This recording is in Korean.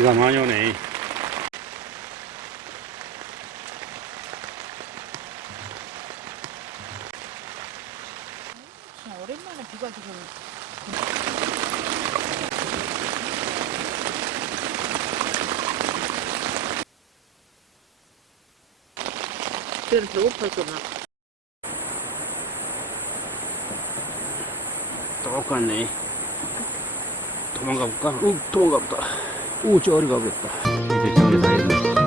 비가 많이 오네. 오랜만에 비가 지금. 그래도 배고팠구나. 똑같네. 도망가 볼까? 도망가 보다. 저 어리 가겠다. 이제 저기 다 있네.